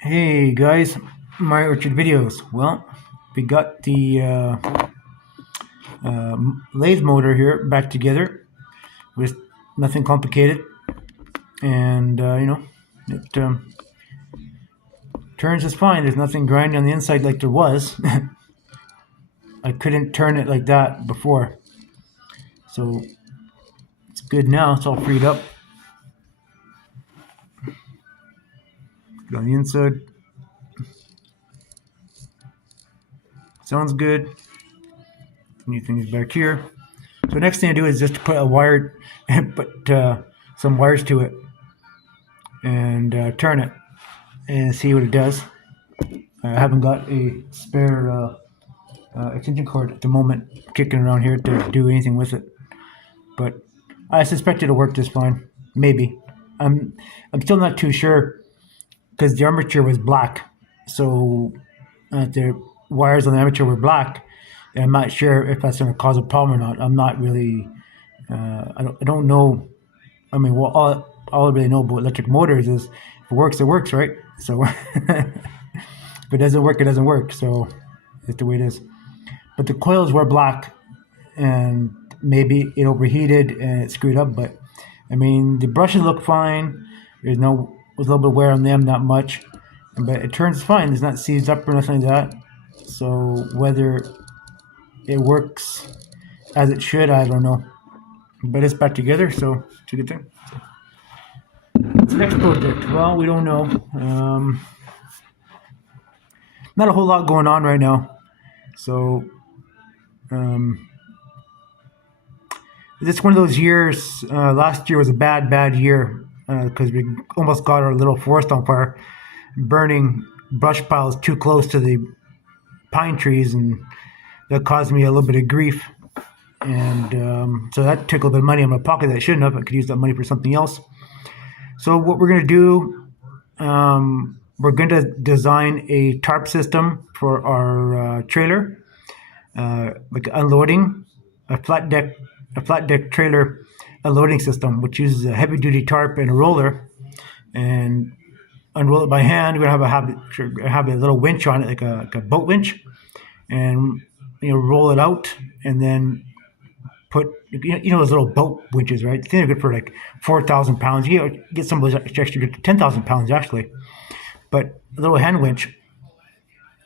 Hey guys, my Orchard videos. Well, we got the lathe motor here back together with nothing complicated, and it turns just fine. There's nothing grinding on the inside like there was. I couldn't turn it like that before, so it's good now. It's all freed up. Good on the inside. Sounds good. New things back here. So next thing I do is just put a wire, put some wires to it, and turn it and see what it does. I haven't got a spare extension cord at the moment kicking around here to do anything with it, but I suspect it'll work just fine. Maybe. I'm still not too sure because the armature was black, so the wires on the armature were black, and I'm not sure if that's going to cause a problem or not. I'm not really. I don't know. I mean, well, all I really know about electric motors is if it works, it works, right? So if it doesn't work, it doesn't work. So it's the way it is. But the coils were black, and maybe it overheated and it screwed up. But I mean, the brushes look fine. There's a little bit of wear on them, not much, but it turns fine. It's not seized up or nothing like that. So whether it works as it should, I don't know. But it's back together, so it's a good thing. What's the next project? Well, we don't know. Not a whole lot going on right now. So it's one of those years. Last year was a bad year because we almost got our little forest on fire, burning brush piles too close to the pine trees, and that caused me a little bit of grief. And so that took a little bit of money out of my pocket that I shouldn't have. I could use that money for something else. So what we're going to do, we're going to design a tarp system for our trailer, like unloading, a flat deck trailer unloading system, which uses a heavy duty tarp and a roller, and unroll it by hand. We're gonna have a little winch on it, like a boat winch, and roll it out, and then put those little boat winches, right? They're good for like 4,000 pounds. You get some of those extra good to 10,000 pounds actually, but a little hand winch.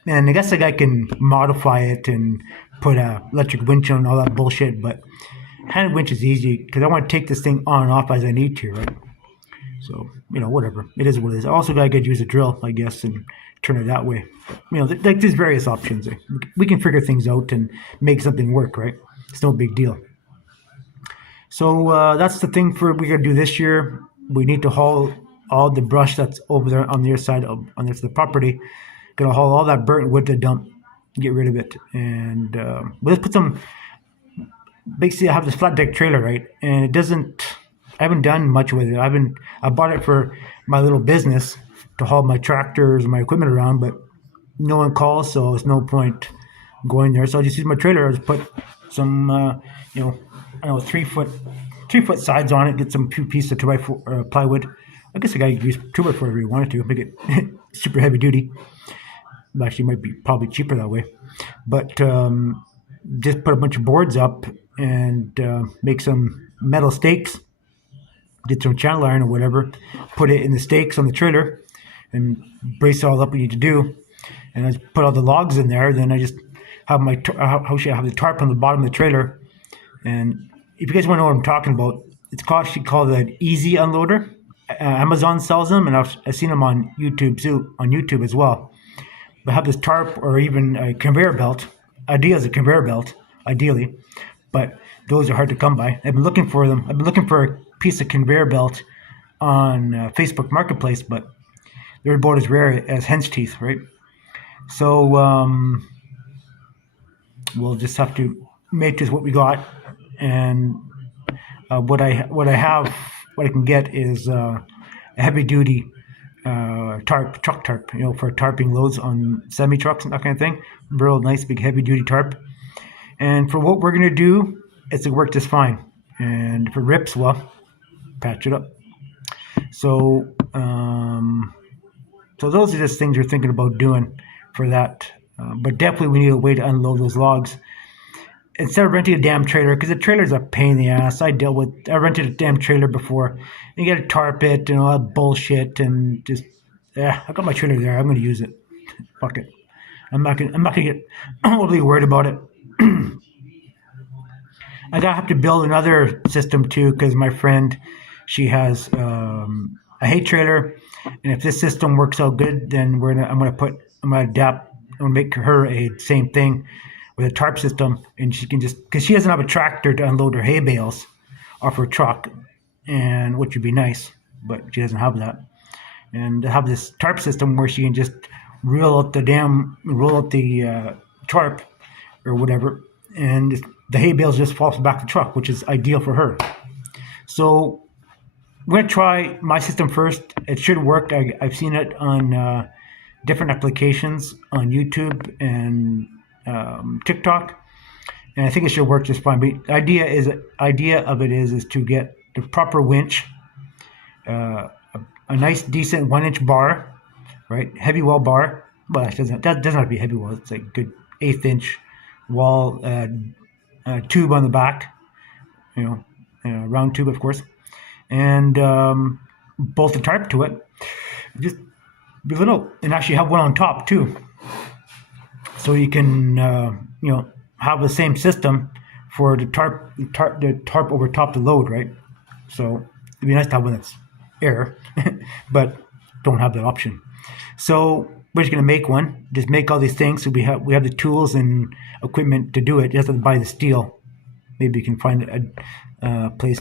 And I guess the guy can modify it and put a electric winch on all that bullshit, but hand winch is easy because I want to take this thing on and off as I need to, right? So whatever, it is what it is. I also gotta use a drill, I guess, and turn it that way. Like there's various options. We can figure things out and make something work, right? It's no big deal. So that's the thing we're gonna do this year. We need to haul all the brush that's over there on the other side on the property. Gonna haul all that burnt wood to dump, get rid of it, and let's put some. Basically, I have this flat deck trailer, right, and it doesn't. I haven't done much with it. I bought it for my little business to haul my tractors and my equipment around, but no one calls, so there's no point going there. So I just use my trailer. I just put some, I don't know, 3 foot sides on it. Get some few pieces of 2x4 plywood. I guess the guy could use 2x4 if he wanted to, make it super heavy duty. Actually, it might be probably cheaper that way. But just put a bunch of boards up and make some metal stakes. Get some channel iron or whatever, put it in the stakes on the trailer, and brace it all up. What you need to do, and I just put all the logs in there. Then I just have how should I have the tarp on the bottom of the trailer. And if you guys want to know what I'm talking about, it's actually called an easy unloader. Amazon sells them, and I've seen them on YouTube too, on YouTube as well. But have this tarp or even a conveyor belt. Ideally, as a conveyor belt, ideally, but those are hard to come by. I've been looking for them. I've been looking for a piece of conveyor belt on Facebook Marketplace, but they're about as rare as hen's teeth, right? So we'll just have to make this what we got, and what I can get is a heavy duty truck tarp, for tarping loads on semi trucks and that kind of thing. Real nice big heavy duty tarp. And for what we're gonna do, it's gonna work just fine. And if it rips, well, patch it up. So So those are just things we're thinking about doing for that. But definitely we need a way to unload those logs instead of renting a damn trailer, because the trailer's a pain in the ass. I rented a damn trailer before. You got to tarp it and all that bullshit, and just I got my trailer there. I'm going to use it. Fuck it. I'm not gonna get overly worried about it. I gotta have to build another system too, because my friend, she has a hay trailer, and if this system works out good, then I'm gonna adapt. I'm gonna make her a same thing with a tarp system, and she can just, because she doesn't have a tractor to unload her hay bales off her truck, and which would be nice, but she doesn't have that. And to have this tarp system where she can just roll out the tarp or whatever, and the hay bales just falls back to the truck, which is ideal for her. So I'm going to try my system first. It should work. I've seen it on different applications on YouTube and TikTok, and I think it should work just fine. But the idea of it is to get the proper winch, a nice decent 1-inch bar, right? Heavy wall bar. Well, it doesn't have to be heavy wall. It's like a good 1/8 inch wall tube on the back, round tube, of course, and bolt the tarp to it. Just be little, and actually have one on top too, so you can have the same system for the tarp over top the load, right? So it'd be nice to have one that's air, but don't have that option. So we're just gonna make one. Just make all these things. So we have the tools and equipment to do it. You just have to buy the steel. Maybe you can find a place,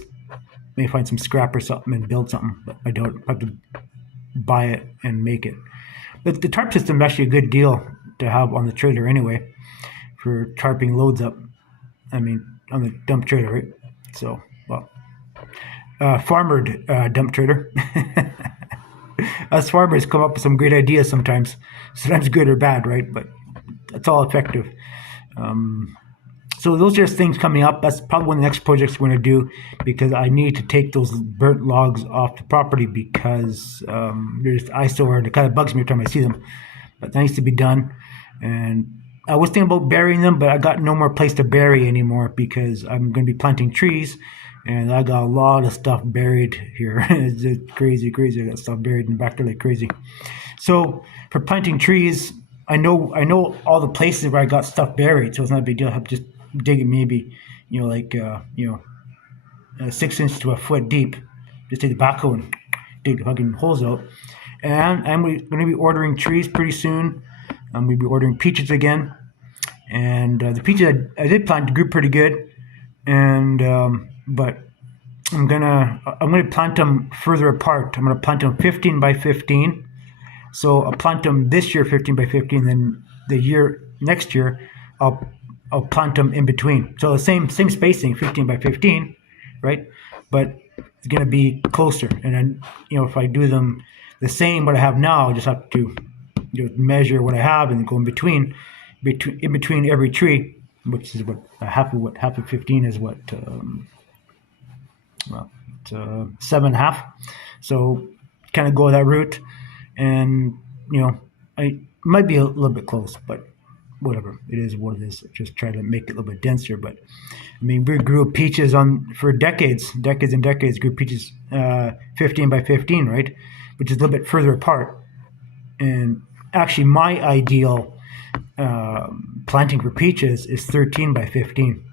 maybe find some scrap or something and build something. But I don't have to buy it and make it. But the tarp system is actually a good deal to have on the trailer anyway, for tarping loads up. I mean, on the dump trailer, right? So, well, farmered dump trailer. Us farmers come up with some great ideas sometimes good or bad, right? But it's all effective. So those are just things coming up. That's probably one of the next projects we're going to do, because I need to take those burnt logs off the property, because they're just eyesore, and it kind of bugs me every time I see them. But that needs to be done. And I was thinking about burying them, but I got no more place to bury anymore, because I'm going to be planting trees, and I got a lot of stuff buried here. It's just crazy. I got stuff buried in the back there like crazy. So for planting trees, I know all the places where I got stuff buried, so it's not a big deal. I have to just dig it maybe, 6 inches to a foot deep. Just take the backhoe and dig the fucking holes out. And I'm going to be ordering trees pretty soon. I'm going to be ordering peaches again. And the peaches I did plant grew pretty good. And but I'm gonna plant them further apart. I'm gonna plant them 15 by 15. So I'll plant them this year 15 by 15. Then next year I'll plant them in between. So the same spacing, 15 by 15, right? But it's gonna be closer. And then if I do them the same what I have now, I just have to measure what I have and go in between every tree, which is what half of 15 is what. 7.5. So kind of go that route, and I might be a little bit close, but whatever, it is what it is. Just try to make it a little bit denser. But I mean, we grew peaches for decades and decades. Grew peaches 15 by 15, right, which is a little bit further apart. And actually, my ideal planting for peaches is 13 by 15.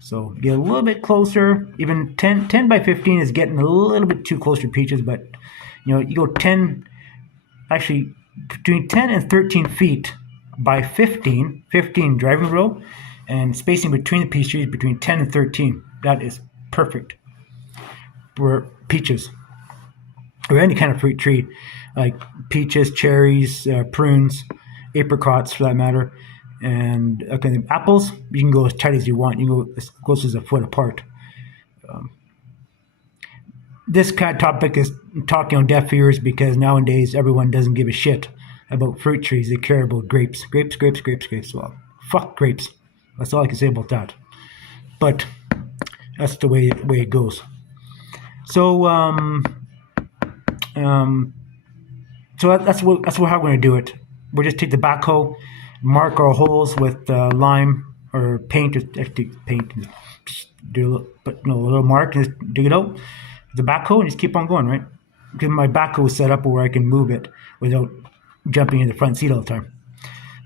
So get a little bit closer. Even 10 by 15 is getting a little bit too close to peaches, but you go 10, actually between 10 and 13 feet by 15 driving row, and spacing between the peach trees between 10 and 13. That is perfect for peaches or any kind of fruit tree, like peaches, cherries, prunes, apricots for that matter. And apples, you can go as tight as you want. You can go as close as a foot apart. This kind of topic is talking on deaf ears, because nowadays everyone doesn't give a shit about fruit trees. They care about grapes. Well, fuck grapes. That's all I can say about that. But that's the way it goes. So So that's how we're going to do it. We'll just take the backhoe, mark our holes with lime or paint. Actually, paint. And put a little mark and just dig it out. The backhoe and just keep on going, right? Because my backhoe is set up where I can move it without jumping in the front seat all the time.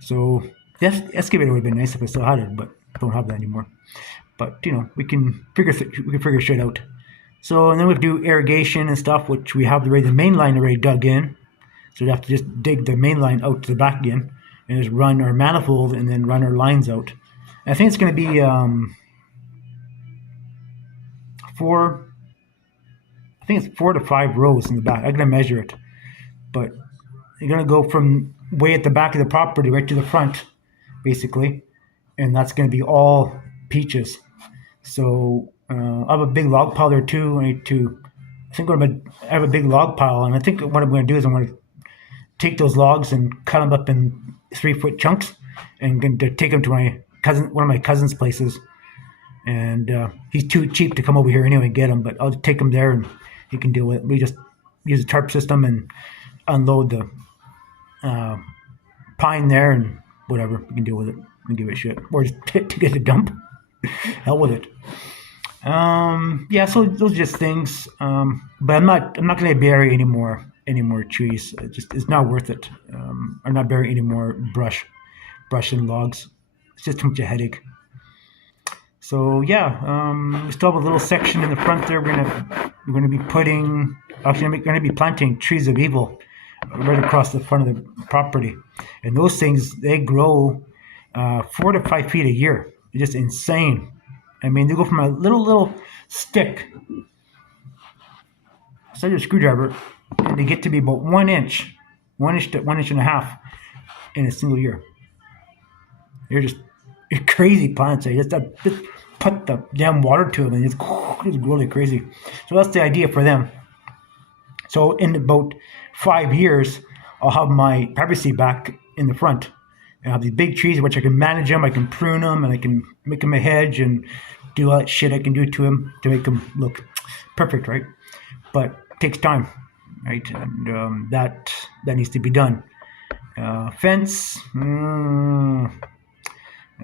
So the excavator would have been nice if I still had it, but I don't have that anymore. But we can figure shit out. So and then we do irrigation and stuff, which we have the main line already dug in. So we have to just dig the main line out to the back again and just run our manifold and then run our lines out. And I think it's going to be four. I think it's 4 to 5 rows in the back. I'm going to measure it, but you're going to go from way at the back of the property right to the front, basically, and that's going to be all peaches. So I have a big log pile there too. I have a big log pile, and I think what I'm going to do is I'm going to take those logs and cut them up in 3-foot chunks, and going to take them to one of my cousin's places. And he's too cheap to come over here anyway and get them, but I'll take him there and he can deal with it. We just use a tarp system and unload the pine there and whatever. We can deal with it and give it shit, or just to get a dump. Hell with it. Yeah, so those are just things. But I'm not going to bury any more trees. It's not worth it. I'm not burying any more brush and logs. It's just too much a headache. So yeah, we still have a little section in the front there. We're gonna be planting trees of evil right across the front of the property, and those things, they grow 4 to 5 feet a year. It's just insane. I mean, they go from a little stick, such a screwdriver, and they get to be about 1 inch, 1 inch and a half in a single year. They're just crazy plants. Just put the damn water to them and it's really crazy. So that's the idea for them. So in about 5 years, I'll have my privacy back in the front. And I have these big trees, which I can manage them, I can prune them, and I can make them a hedge and do all that shit I can do to them to make them look perfect, right? But it takes time, right? And that needs to be done. Fence,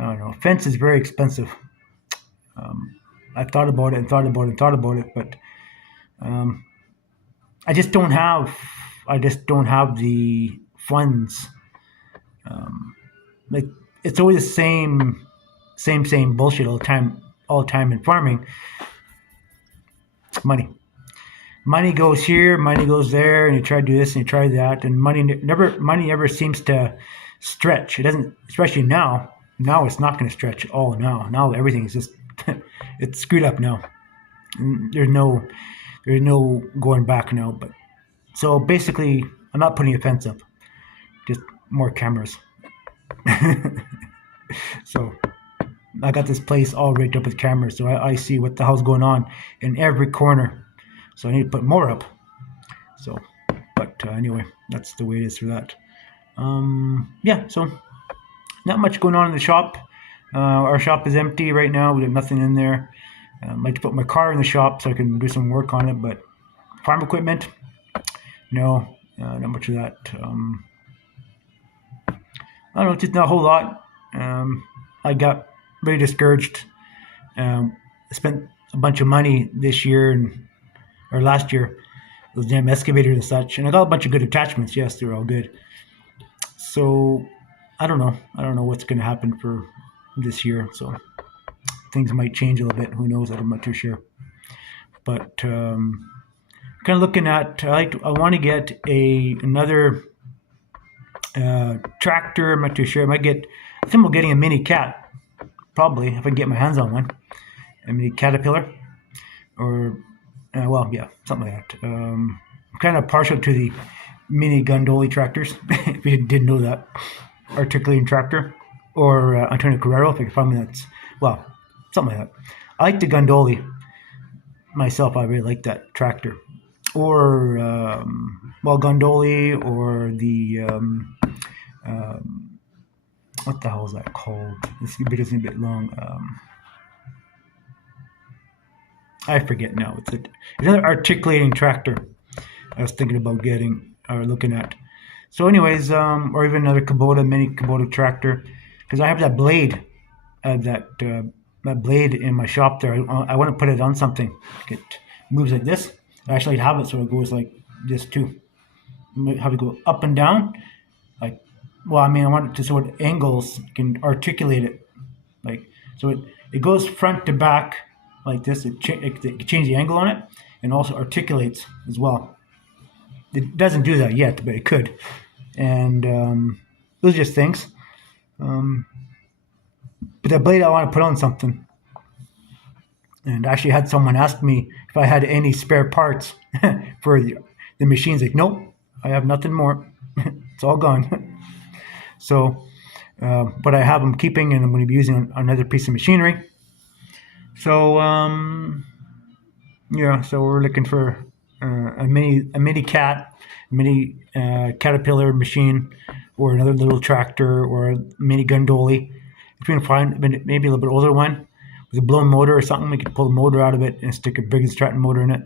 I don't know. Fence is very expensive. I thought about it, but I just don't have the funds. Like, it's always the same bullshit all the time in farming. Money goes here, money goes there, and you try to do this and you try that, and money never seems to stretch. It doesn't, especially now. Now it's not going to stretch at all. Now everything is just it's screwed up now. There's no going back now. But so basically, I'm not putting a fence up, just more cameras. So I got this place all rigged up with cameras, so I see what the hell's going on in every corner. So I need to put more up. So, but anyway, that's the way it is for that. Yeah, so not much going on in the shop. Our shop is empty right now. We have nothing in there. I'd like to put my car in the shop so I can do some work on it, but farm equipment, no, not much of that. I don't know, just not a whole lot. I got very discouraged. I spent a bunch of money this year or last year, those damn excavators and such, and I got a bunch of good attachments. Yes, they're all good. So I don't know what's going to happen for this year. So things might change a little bit. Who knows? I'm not too sure. But kind of looking at, I want to get another tractor. I'm not too sure. I think I'm getting a mini cat, probably, if I can get my hands on one. A mini Caterpillar, or something like that. I'm kind of partial to the mini Gondoli tractors, if you didn't know that. Articulating tractor, or Antonio Carrero, if you can find me, something like that. I like the Gondoli myself. I really like that tractor, or Gondoli, or the what the hell is that called? This video is a bit long. I forget now. It's another articulating tractor I was thinking about getting or looking at. So, anyways, or even another Kubota, mini Kubota tractor, because I have that blade, that blade in my shop there. I want to put it on something. It moves like this. I actually have it so it goes like this too. Have it go up and down, like. Well, I mean, I want it to so it angles can articulate it, like so it goes front to back like this. It can change the angle on it, and also articulates as well. It doesn't do that yet, but it could. And those are just things. Um, but the blade I want to put on something. And I actually had someone ask me if I had any spare parts for the machines. Like, nope, I have nothing more. It's all gone. So, but I have them keeping, and I'm going to be using another piece of machinery. So, yeah, so we're looking for a mini cat, mini caterpillar machine, or another little tractor, or a mini gondola. If we can find maybe a little bit older one with a blown motor or something, we could pull the motor out of it and stick a Briggs & Stratton motor in it.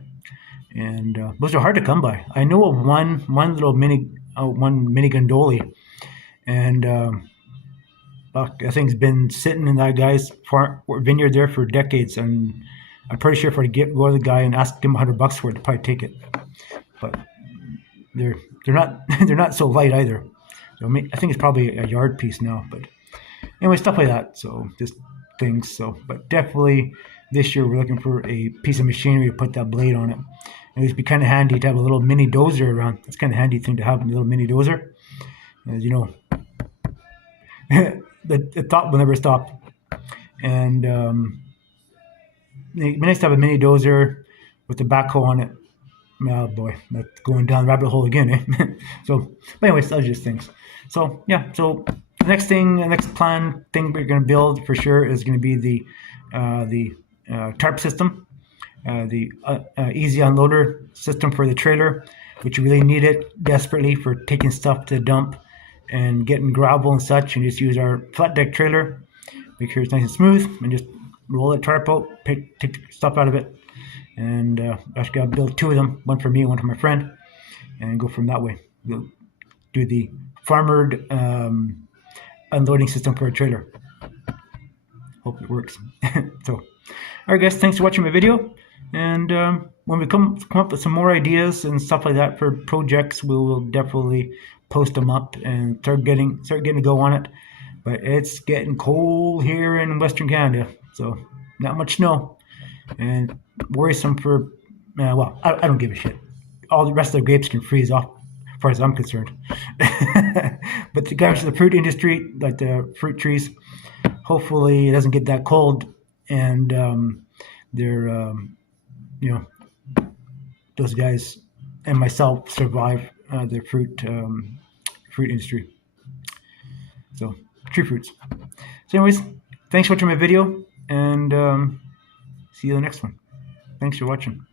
And those are hard to come by. I know of one little mini gondola, and that thing's been sitting in that guy's vineyard there for decades, and I'm pretty sure if I go to the guy and ask him $100 for it, he'd probably take it. But they're not they're not so light either. So I think it's probably a yard piece now. But anyway, stuff like that. So just things. So, but definitely this year we're looking for a piece of machinery to put that blade on it. And it'd be kind of handy to have a little mini dozer around. It's kind of handy thing to have, a little mini dozer. As you know, the thought will never stop. And it'd be nice to have a mini dozer with the backhoe on it. Oh boy, that's going down the rabbit hole again, eh? So, but anyways, those are just things. So yeah, so the next plan thing we're going to build for sure is going to be the tarp system, the easy unloader system for the trailer, which you really need it desperately for taking stuff to the dump and getting gravel and such. And just use our flat deck trailer, make sure it's nice and smooth, and just roll the tarp out, take the stuff out of it. And actually I'll build two of them, one for me and one for my friend, and go from that way. We'll do the farmered unloading system for a trailer. Hope it works. So, all right guys, thanks for watching my video. And when we come up with some more ideas and stuff like that for projects, we will definitely post them up and start getting to go on it. But it's getting cold here in Western Canada, so not much snow. And worrisome for, well, I don't give a shit. All the rest of the grapes can freeze off, as far as I'm concerned. But the guys in the fruit industry, like the fruit trees, hopefully it doesn't get that cold, and they're, those guys and myself survive the fruit industry. So, tree fruits. So anyways, thanks for watching my video, and see you in the next one. Thanks for watching.